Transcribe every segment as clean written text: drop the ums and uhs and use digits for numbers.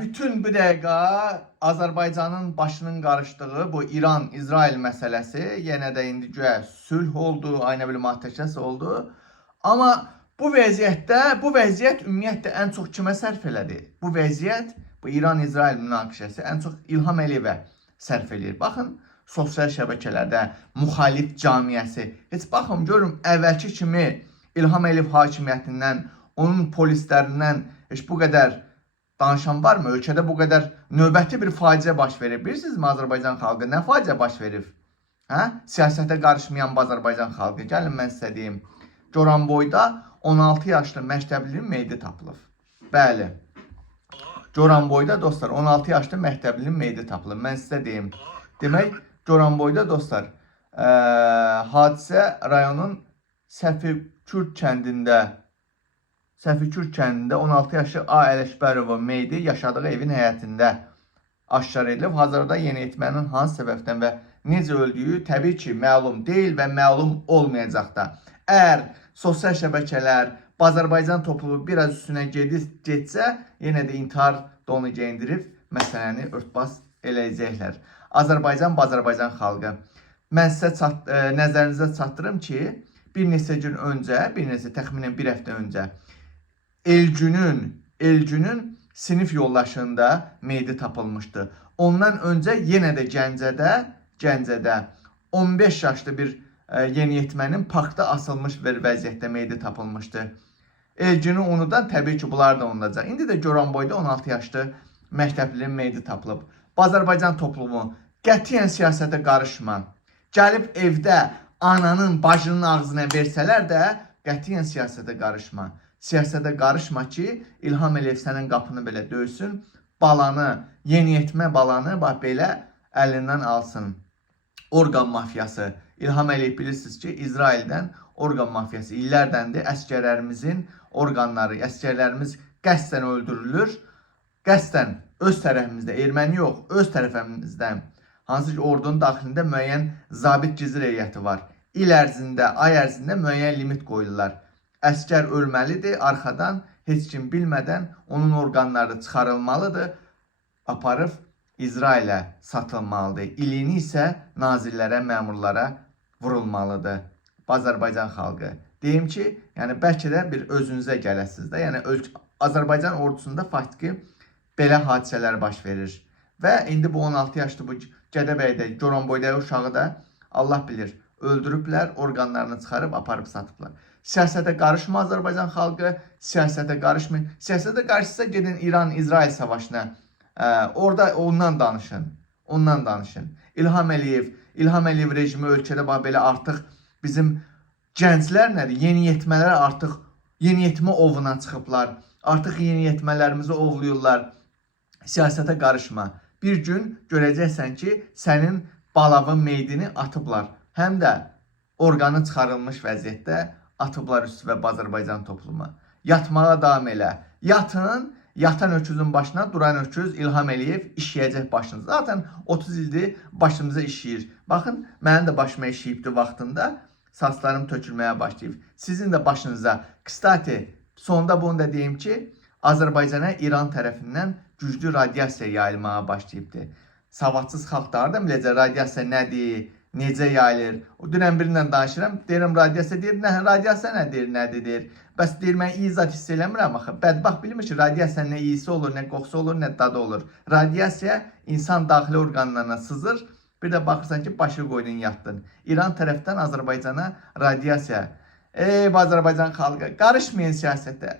Bütün bu dəqiqə Azərbaycanın başının qarışdığı bu İran-İsrail məsələsi yenə də indi güya sülh oldu, aynı bir atəşkəs oldu. Amma bu vəziyyət ümumiyyətlə ən çox kimə sərf elədi? Bu vəziyyət, bu İran-İsrail münaqişəsi ən çox İlham Əliyevə sərf eləyir. Baxın, sosial şəbəkələrdə müxalif camiyyəsi. Heç baxın, görün, əvvəlki kimi İlham Əliyev hakimiyyətindən, onun polislərindən heç bu qədər danışan var mı? Ölkədə bu qədər növbəti bir faciə baş verir. Bilirsinizmi Azərbaycan xalqı nə faciə baş verir? Siyasətə qarışmayan Azərbaycan xalqı. Gəlin mən sizə deyim. Goranboyda 16 yaşlı məktəblinin meyidi tapılıb. Bəli. Goranboyda dostlar 16 yaşlı məktəblinin meyidi tapılıb. Mən sizə deyim. Demək, Goranboyda dostlar hadisə rayonun Səfikür kəndində 16 yaşlı A. Ələkbərovun meyidi yaşadığı evin həyətində aşkar edilib. Hazırda yeniyetmənin hansı səbəbdən və necə öldüyü təbii ki, məlum deyil və məlum olmayacaq da. Əgər sosial şəbəkələr, Azərbaycan toplumu biraz üstünə getsə, yenə də intihar donu geyindirib məsələni örtbas eləyəcəklər. Azərbaycan xalqı. Mən sizə nəzərinizə çatdırım ki, bir neçə gün öncə, təxminən bir həftə öncə Elgünün sinif yoldaşında meyidi tapılmışdı. Ondan öncə yenə də Gəncədə 15 yaşlı bir yeniyetmənin parkda asılmış bir vəziyyətdə meyidi tapılmışdı. Elgünü unudan təbii ki, bunlar da unudacaq. İndi də Goranboyda 16 yaşlı məktəblinin meyidi tapılıb. Azərbaycan toplumu qətiyyən siyasətə qarışma. Gəlib evdə ananın, bacının ağzına versələr də qətiyyən siyasətə qarışma. Siyasətə qarışma ki, İlham Əliyev sənin qapını belə döysün, balanı, yeniyetmə balanı bax belə əlindən alsın. Orqan mafiyası. İlham Əliyev bilirsiniz ki, İsraildən orqan mafiyası illərdəndir. Əskərlərimizin orqanları, əskərlərimiz qəsdən öldürülür. Qəsdən öz tərəfimizdə, erməni yox, öz tərəfimizdən. Hansı ki, ordunun daxilində müəyyən zabit gizli heyəti var. İl ərzində, ay ərzində müəyyən limit qoyurlar. Əskər ölməlidir, arxadan heç kim bilmədən onun orqanları çıxarılmalıdır, aparıb İsrailə satılmalıdır. İlini isə nazirlərə, məmurlara vurulmalıdır. Azərbaycan xalqı. Deyim ki, yəni bəlkə də bir özünüzə gələsiniz də. Yəni Azərbaycan ordusunda faktiki belə hadisələr baş verir. Və indi bu 16 yaşlı bu Gədəbəydə, Goranboyda uşağı da Allah bilir, öldürüblər, orqanlarını çıxarıb, aparıb satıblar. Siyasətə qarışma Azərbaycan xalqı, siyasətə qarışmayın. Siyasətə qarışsa gedin İran-İsrail savaşına. Orada ondan danışın. İlham Əliyev rejimi ölkədə belə artıq bizim gənclər nədir? Yeniyetmələr artıq yeniyetmə ovuna çıxıblar. Artıq yeniyetmələrimizi ovluyurlar. Siyasətə qarışma. Bir gün görəcəksən ki, sənin balavın meydini atıblar. Həm də orqanı çıxarılmış vəziyyətdə atıblar üstüvə Azərbaycan toplumu. Yatmağa davam elə. Yatan öküzün başına duran öküz İlham Əliyev işləyəcək başınıza. Zaten 30 ildir başımıza işləyir. Baxın, mənim də başıma işləyibdi vaxtında. Saçlarım tökülməyə başlayıb. Sizin də başınıza. Kıstati, sonunda bunu da deyim ki, Azərbaycana İran tərəfindən güclü radiasiya yayılmağa başlayıbdı. Savadsız xalqlar da biləcək radiasiya nədir, necə yayılır. Dünən birindən danışıram, deyirəm radiasiya deyir, radiasiya nədir? Bəs deyir, mən iyi zat hiss eləmirəm axı. Bədbaxt bilmir ki, radiasiya nə iyisi olur, nə qoxusu olur, nə dadı olur. Radiasiya insan daxili orqanlarına sızır. Bir də baxırsan ki, başı qoydun, yatdın. İran tərəfdən Azərbaycana radiasiya. Azərbaycan xalqı, qarışmayın siyasətə.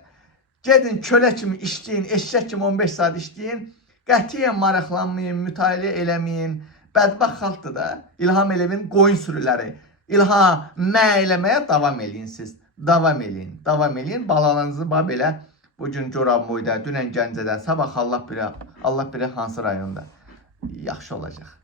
Gedin kölə kimi işləyin, eşşək kimi 15 saat işləyin. Qətiyyən maraqlanmayın, mütaliə eləməyin. Bədbaxt xalqdır da. İlham Əliyevin qoyun sürüləri. İlhamə eləməyə davam eləyin siz. Davam eləyin. Balalarınızı belə bugün Goranboyda, dünən Gəncədə, sabah Allah bilir hansı rayonda. Yaxşı olacaq.